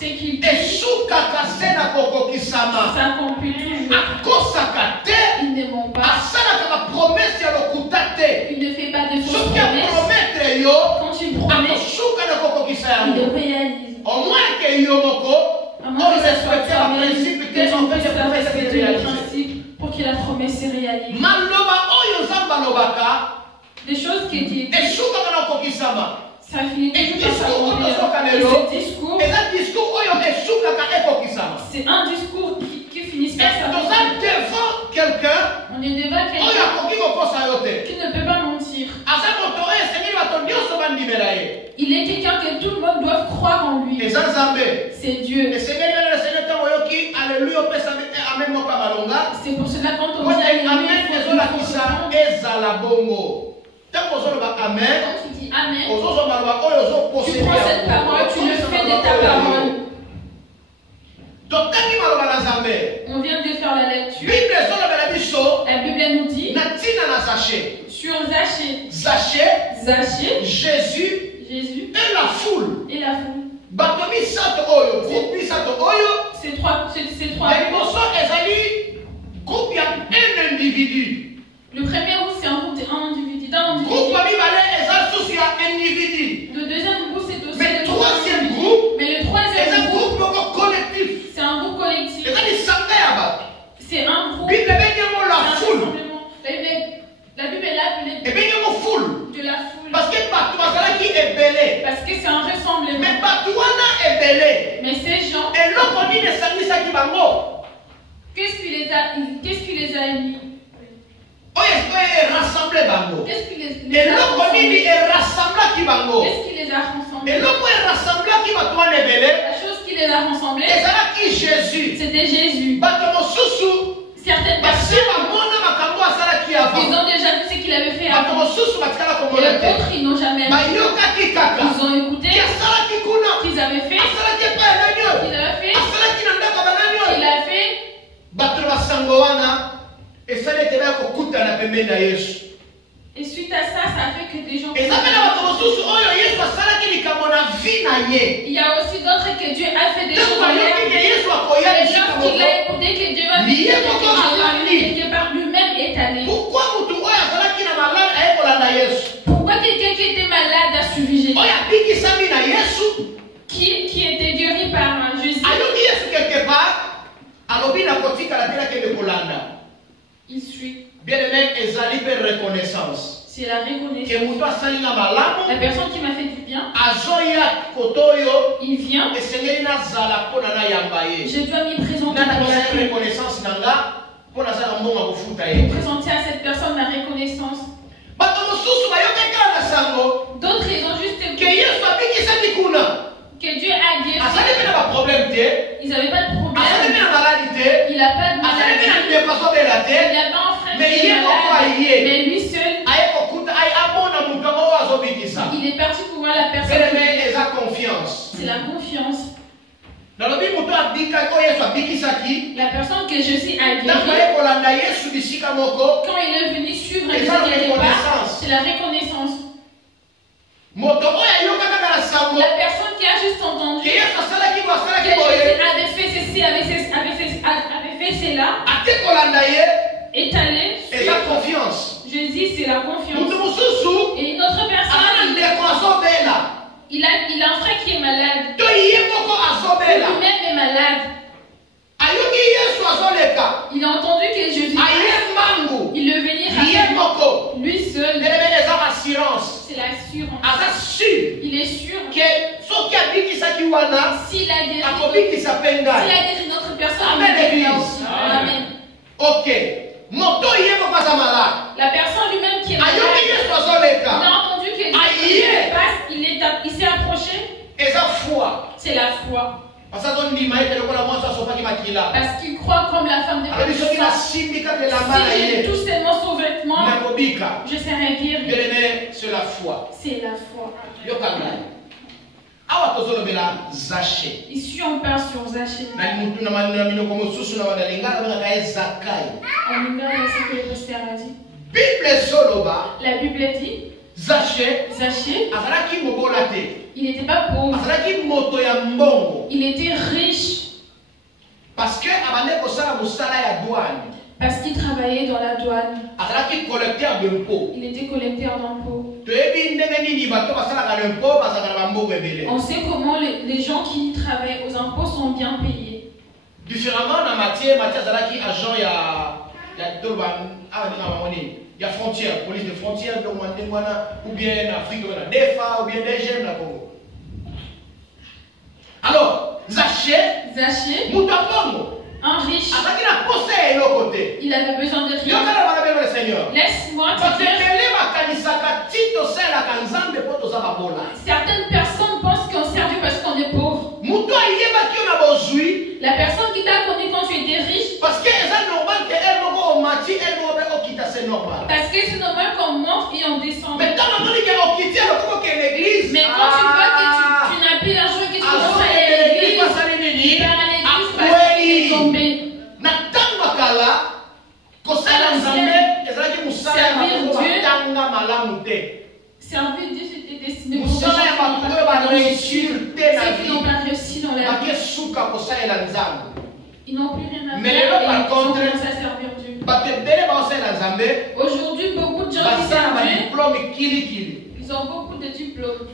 Ce qu'il dit s'accomplit toujours. Il ne ment pas. Il ne fait pas de fausses promesses. Quand il promet, il le réalise. Au moins que Yomoko, on respecte un principe que en fait la promesse est réalisée. Pour que la promesse se réalise. Des choses qui disent. Ça finit toujours par s'accomplir. Et ce discours, c'est un discours qui finit par s'accomplir. On est devant quelqu'un qui ne peut pas mentir. Il est quelqu'un que tout le monde doit croire en lui. C'est Dieu. C'est pour cela quand on dit Amen, quand tu dis Amen, tu prends cette parole, tu le fais de ta parole. On vient de faire la lecture. La Bible nous dit sur Zachée, Jésus et la foule. Ces trois le premier groupe c'est un groupe d'un individu. Le deuxième groupe c'est aussi mais le troisième groupe collectif. C'est un groupe collectif. C'est un groupe. La foule. La Bible est appelée de la foule. Parce que c'est un rassemblement. Mais ces gens, qu'est-ce qui les a émis? Qu'est-ce qui les a rassemblés? Qu'est-ce qui les a rassemblés? La chose qui les a rassemblés, c'était Jésus. Certaines personnes, ils ont déjà vu ce qu'il avait fait avant. Et d'autres, ils n'ont jamais vu. Ils ont écouté qu'ils avaient fait. Il a fait. Et suite à ça, ça a fait que des gens. Il y a aussi d'autres que Dieu a fait des choses. Et lorsqu'il a écouté que Dieu va faire quelque part lui-même est allé. Pourquoi quelqu'un qui était malade a suivi Jésus? Qui était guéri par Jésus? Il suit. Bien-aimé, reconnaissance. C'est la reconnaissance. La personne qui m'a fait du bien, il vient. Je dois m'y présenter pour présenter à cette personne ma reconnaissance. D'autres, ils ont juste écouté que Dieu a guéri. Ils n'avaient pas de problème. Il n'a pas de maladie. Il n'a pas un frère qui est malade. Mais lui seul, il est parti pour voir la personne. C'est la confiance. La personne que Jésus a guéri, quand il est venu suivre Jésus, c'est la reconnaissance. La personne qui a juste entendu que Jésus avait fait ceci, avait fait cela, est allé suivre Jésus, c'est la confiance. Et une autre personne, il a un frère qui est malade. Lui-même est malade. Il a entendu que Jésus il est venu lui seul. C'est l'assurance. Il est sûr que s'il a guéri notre personne, Amen. Ok. La personne lui-même qui est malade, il a entendu que il s'est approché. C'est la foi. Parce qu'il croit comme la femme de Pâques. Si j'ai tout seulement son vêtement, je serai guéri. C'est la foi. C'est la foi. Ici on parle sur Zachée. En Lingala, c'est que le pasteur a dit. La Bible dit Zaché, il n'était pas pauvre. Il était riche. Parce qu'il travaillait dans la douane. Il était collecteur d'impôts. On sait comment les gens qui travaillent aux impôts sont bien payés. Différemment, dans Mathieu Zalaki, agent, il y a frontières, police de frontières, ou bien en Afrique, des femmes, ou bien des jeunes. Alors, Zaché, un riche, il avait besoin de rien. Laisse-moi te dire, certaines personnes pensent qu'on sert Dieu parce qu'on est pauvre. La personne qui t'a connu quand tu étais riche, parce que c'est normal qu'on monte et on descend. Mais quand tu vois que tu n'as plus l'argent et que tu commences à aller à l'église, il est tombé. Servir Dieu, c'était destiné pour ceux qui n'ont pas réussi dans la vie. Ils n'ont plus rien à faire et ils commencent à servir Dieu. Aujourd'hui, beaucoup de gens qui servent Dieu, ils ont beaucoup de diplômes.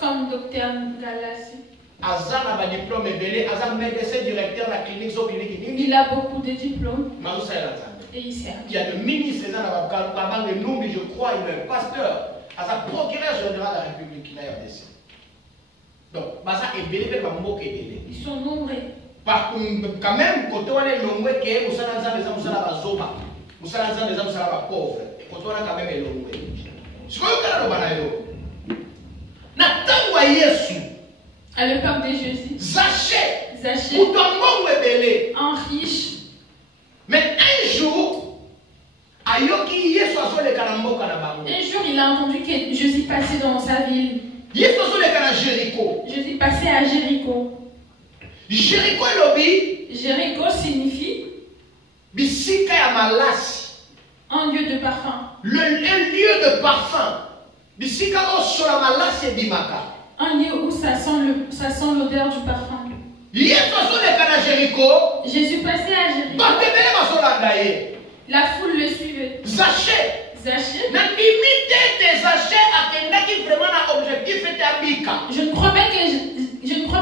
Comme Docteur Ngalassi. Il a beaucoup de diplômes. Et il sert. Il y a le ministre, je crois, il est pasteur, à sa procureur général de la République, il a RDC. Donc, ils sont nombreux. Par contre, quand même, quand on est long, quand à l'époque de Jésus, Zaché, un riche. Mais un jour, il a entendu que Jésus passait dans sa ville. Jésus passait à Jéricho. Jéricho signifie un lieu de parfum. Un lieu de parfum. Un lieu où ça sent l'odeur du parfum. Jésus passait à Jéricho. La foule le suivait. Zaché. Je ne crois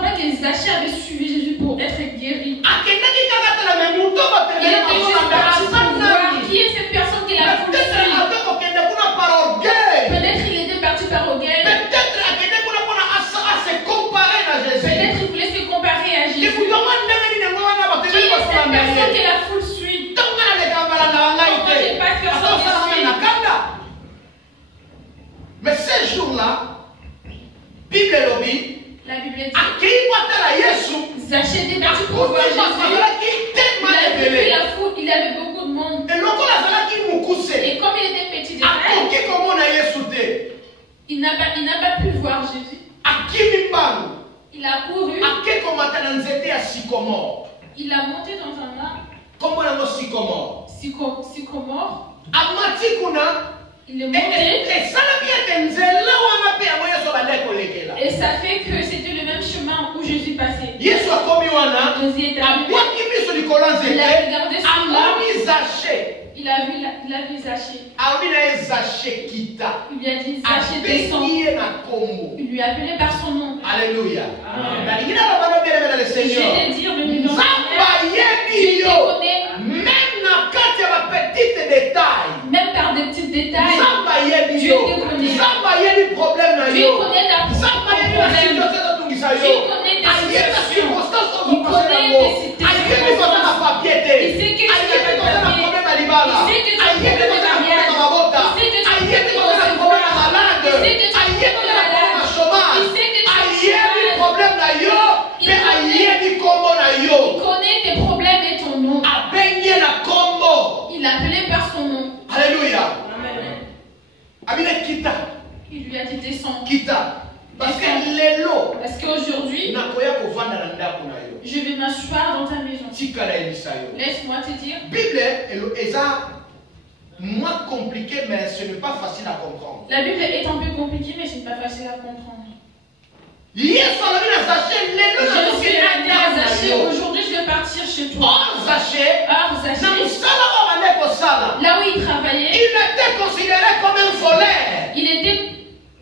pas que Zaché avait suivi Jésus pour être guéri. Il était juste parti pour voir qui est cette personne qui la foule suit. Peut-être il était parti par orgueil. Peut-être il voulait se comparer à Jésus. Qui est cette personne que la foule suit? Mais ces jours-là, la Bible dit, Zaché était parti pour voir Jésus. Il avait beaucoup de monde. Et comme il était petit de taille, il n'a pas pu voir Jésus. Il a couru. Il a monté dans un arbre. Sycomore. Il est monté. Et ça fait que c'était le même chemin où Jésus passait. Jésus est arrivé. Il a regardé son arbre. Il a vu Zaché. Il lui a dit Zaché descend. Il lui a appelé par son nom. Alléluia. Je vais te dire, Dieu te connaît. Même par des petits détails. Dieu te connaît. Dieu connaît ta problème. Dieu connaît tes situations. Il connaît tes situations. Il sait que tu n'as pas de papier. Il sait que tu as des mariages. Il sait que tu as des recevoir. Il sait que tu as des malades. Il sait que tu as il connaît tes problèmes et ton nom. Il a appelé par son nom. Alléluia. Amen. Il lui a dit descends. Parce qu'aujourd'hui, je vais m'asseoir dans ta maison. Laisse-moi te dire. Bible est moins compliqué, mais ce n'est pas facile à comprendre. La Bible est un peu compliquée, mais ce n'est pas facile à comprendre. Je suis allé à Zaché. Aujourd'hui, je vais partir chez toi. Hors Zaché. Là où il travaillait, il était considéré comme un voleur. Il était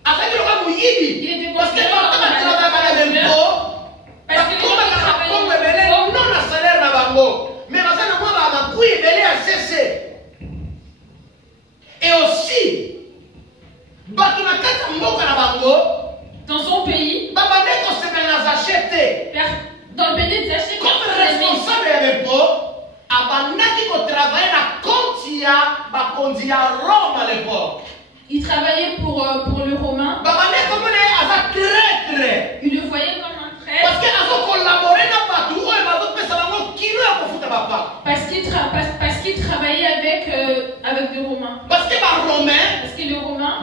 considéré comme un voleur. Parce que les gens qui travaillaient non à salaire na bango, mais bazana moi ba makui belé à cesser. Et aussi, bato na kata mboka na bango, dans son pays, babande ko se na acheter. Dans le pays des achats, comme responsable de l'impôt, abandaki ko travailler na Contia, ba Contia Rome à l'époque. Il travaillait pour le Romain. Babande comme les asa traître. Il le voyait comme un traître. Parce que azo collaborer na batu o e bazo pesa bango kilo ya kofuta papa. Parce qu'il travaillait avec des Romains. Parce que les Romains,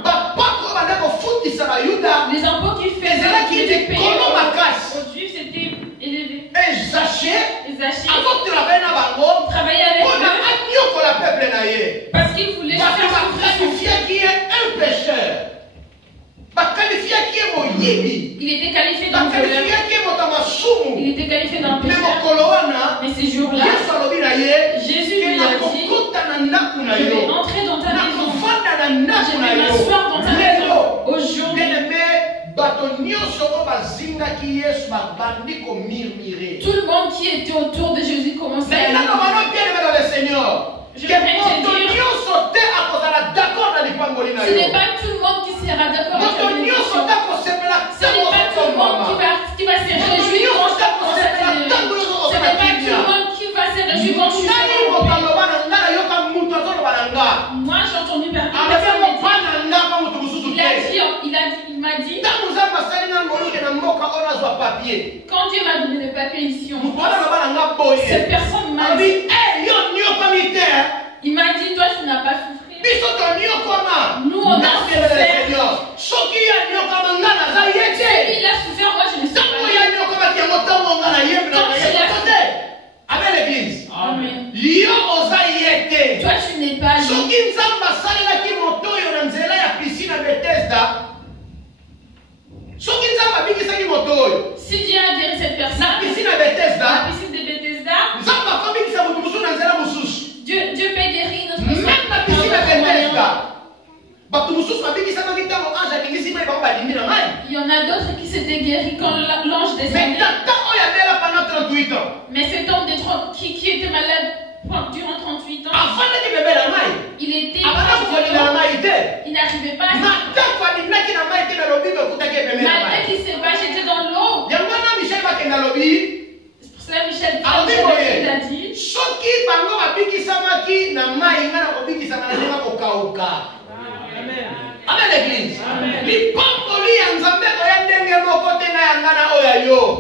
les impôts qu'ils faisaient, aux Juifs, c'était élevé. Et Zaché, travaillait avec eux parce qu'il voulait qualifier qui est un pécheur. Il était qualifié d'un voleur. Il était qualifié d'un pécheur. Mais ces jours-là, Jésus lui a dit, je vais entrer dans ta maison. Je vais m'asseoir dans ta maison. Aujourd'hui, tout le monde qui était autour de Jésus commençait à dire, je vais te dire, ce n'est pas tout le monde qui sera d'accord avec ta bénédiction. Ce n'est pas tout le monde qui va se réjouir quand ça t'énerve. Ce n'est pas tout le monde qui va se réjouir quand tu seras. Moi j'ai entendu il m'a dit, quand Dieu m'a donné le papier ici en France, cette personne m'a dit, il m'a dit, toi tu n'as pas souffert. Nous on a souffert. Il a souffert, moi je ne suis pas. Amen l'église. Amen. Toi tu n'es pas lui. Si Dieu a guéri cette personne, la piscine de Bethesda, Dieu peut guérir notre personne. Même la piscine de Bethesda. Il y en a d'autres qui s'étaient guéris quand l'ange descendait. Mais cet homme qui était malade durant 38 ans, il était il n'arrivait pas à malgré qu'il s'est pas jeté dans l'eau. C'est pour cela Michel a dit, Amen l'église.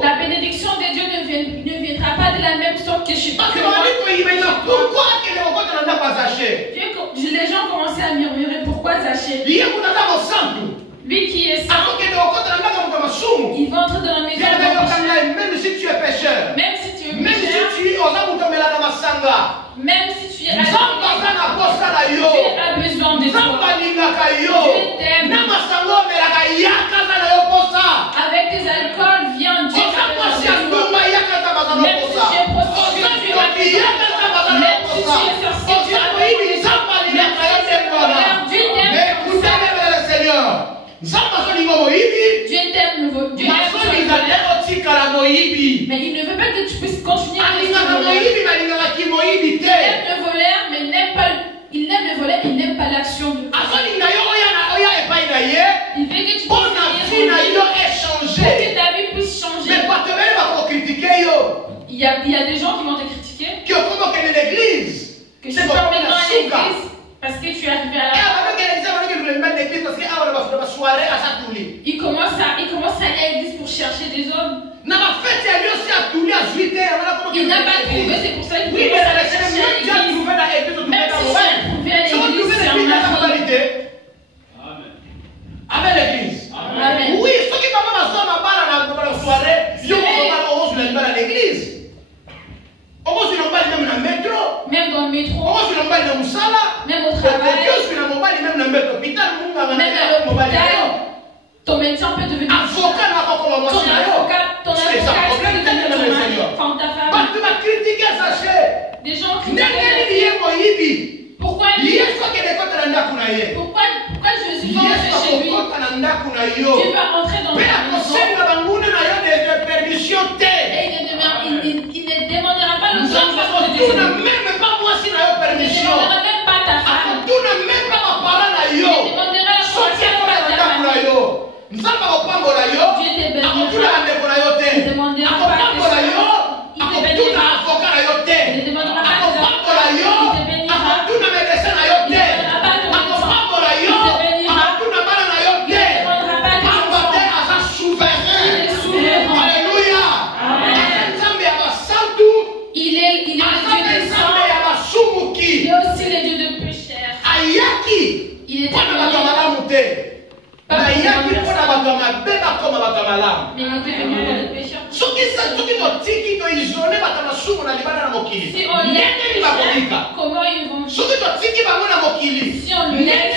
La bénédiction de Dieu ne viendra pas de la même sorte que chez toi. Les gens commençaient à murmurer pourquoi Zaché. Lui qui est saint, il va entrer dans la maison. Même si tu es pécheur, même si tu es même si tu es même si tu es Dieu a besoin de toi. Dieu t'aime. Avec tes alcools, viens Dieu. Même si tu es prostitué, tu as besoin. Même si tu es sorcier, tu as besoin. Dieu t'aime. Dieu t'aime, Dieu mais il ne veut pas que tu puisses continuer à rester le voleur. Il aime le voleur, mais il n'aime le voleur, il n'aime pas l'action de Dieu. Il veut que tu puisses pour que ta vie puisse changer. Il y a des gens qui vont te critiquer. Que tu sois maintenant à l'église parce que tu es arrivé à la il commence à aller à l'église pour chercher des hommes. Il n'a pas trouvé, c'est pour ça qu'il commence à chercher à l'église. Même si tu as trouvé à l'église, c'est un mari. Amen l'église. Amen. Oui, ceux qui ton médecin peut devenir avocat, ton avocat peut devenir ton mari, enfin ta femme. Des gens critiquent. Pourquoi Jésus va chez lui? Dieu va entrer dans la maison. Et il ne demandera pas le sang de Dieu. Il ne demandera même pas ta femme. Il ne demandera la protection de ta famille. Dieu te bénira. Il ne demandera pas tes soins. Il te bénira. Il ne demandera pas tes soins. Il te bénira. Si on l'aide, comment ils vont? Si on lui laisse,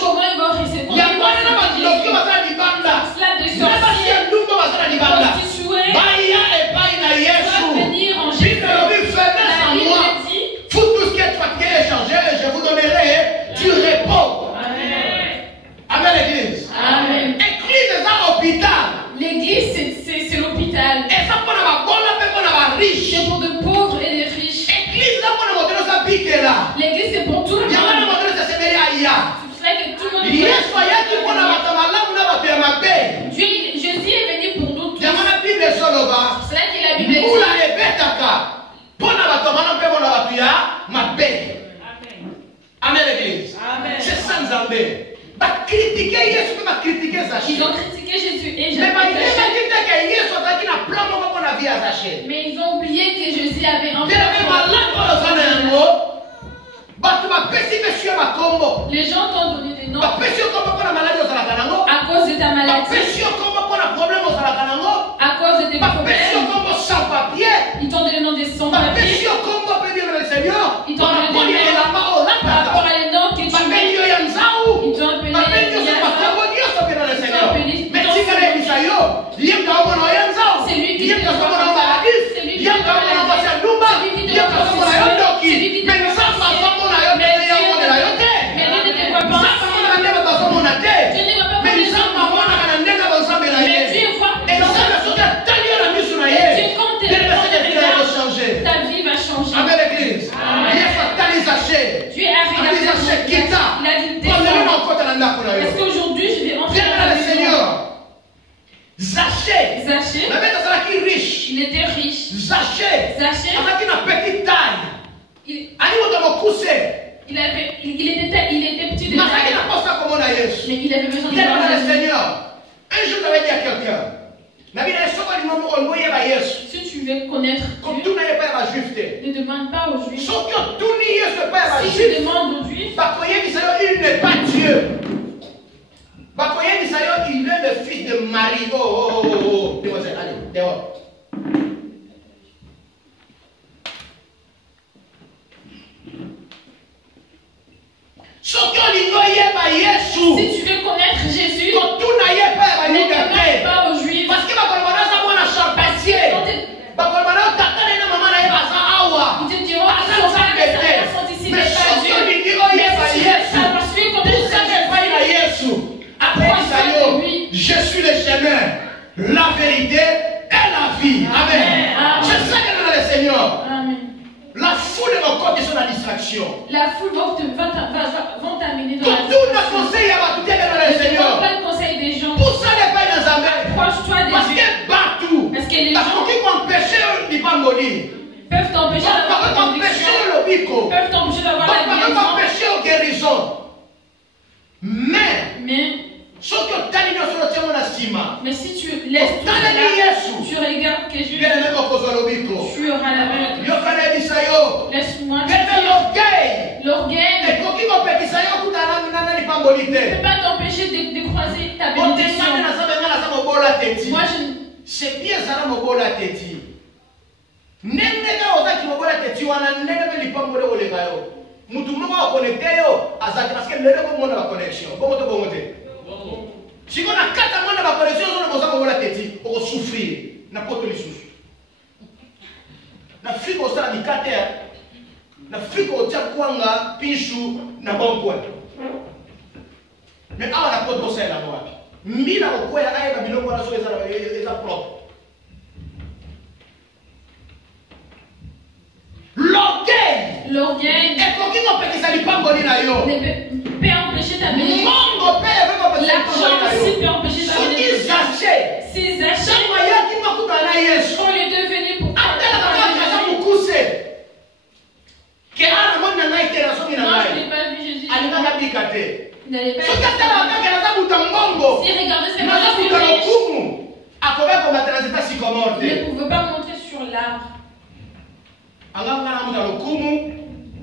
comment ils vont rester? Cela de sorciers, prostituées, doivent venir en Jésus. La Bible dit, tout ce qui est fatigué et changé, je vous donnerai du repos. Amen, l'église. Amen. Église est un hôpital. L'église, c'est l'hôpital. Et ça pour les riches. C'est pour de pauvres et des riches. L'église, c'est pour tout le monde. C'est vrai que tout le monde. Jésus est venu pour nous tous. C'est vrai que la Bible dit. Amen, l'église. C'est sans Zambé. Ils ont critiqué Jésus et mais ils ont oublié que Jésus avait envoyé. Les gens t'ont donné des noms à cause de ta maladie, à cause de tes problèmes. Ils t'ont donné le nom des sans-papiers. Ils t'ont donné des noms par rapport à les noms que tu mets. Ils t'ont appelé c'est lui qui te c'est lui qui te ta vie va changer. Amen, l'église. Dieu a fait est-ce qu'aujourd'hui je vais entrer dans la Seigneur? Zaché, il était riche. Zaché, il était petit de taille. Mais il avait besoin de voir Seigneur. Un jour, j'avais dit à quelqu'un, si tu veux connaître Dieu, ne demande pas aux Juifs. Si tu demandes aux Juifs, il n'est pas Dieu. Il est le fils de Marie. Oh. Allez, dehors. Si tu veux connaître Jésus, ne demande pas aux Juifs. Parce que ils te diront que son père et sa mère sont ici, mais pas Dieu. Mais si tu veux savoir celui qu'on peut je suis le chemin, la vérité et la vie. Amen. Je sais que le Seigneur. Amen. La foule est encore sur la distraction. La foule vont t'amener dans la distraction. Pas le conseil des gens. Pour ça, les pas dans la mer. Approche-toi des gens. Parce que les gens peuvent t'empêcher d'avoir la guérison. Mais si tu laisses tout cela, tu regardes que Jésus, tu auras la main. Laisse-moi te dire, l'orgueil ne peut pas t'empêcher de croiser ta bénédiction. Moi, c'est bien ça, mobola teti. Nenega ozaki mobola teti wana nenga lipambole oleka yo. Mutu moko connecté yo, azaki parce que le ko mona la connexion. Bongo to bongo te. na poto lisusu. Na fiko osala mikate, na fiko otia kwanga pishu na bonkwe. Mais awa na poto osala na wapi. Mbila okwela ayeba biloko na so eza propre. L'orgueil ne peut empêcher ta bénédiction. L'argent aussi peut empêcher ta bénédiction. Ces achats, on les devenir pour toi. Non, je n'ai pas vu Jésus. Il n'allait pas. S'il regardait ses mains, il ne pouvait pas monter sur l'arbre.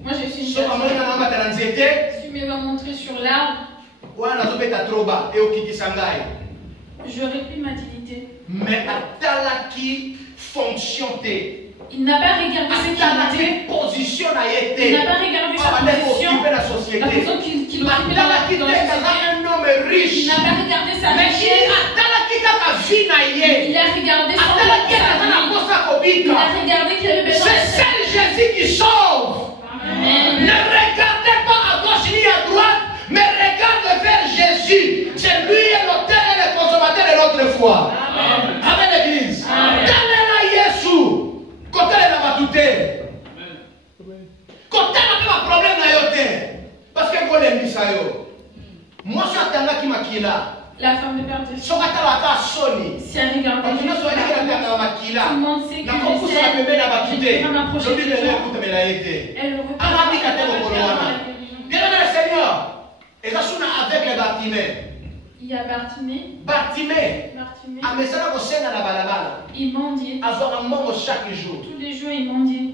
Moi je suis une personne. Si tu me vas montrer sur l'arbre, j'aurais plus ma dignité. Mais fonction. Il n'a pas regardé ce qu'il était. Position. Il n'a pas regardé sa position. La position qu'il occupait dans la société. Un homme riche. Il n'a pas regardé sa richesse. Il a regardé son il a regardé qu'il avait besoin. C'est seul Jésus qui sauve. Amen. Ne regardez pas à gauche ni à droite, mais regarde vers Jésus. C'est lui l'auteur et le consommateur de notre foi. Amen. Amen l'église. Donnez-la Jésus. Côté la batute. Côté la problème na yote. Parce que vous l'aimez ça yo. Moi je attends qui makila. La femme de Père de si elle regarde, tout le monde sait que elle il y a Bartimée. Il mendiait. Chaque jour. Tous les jours, il mendiait.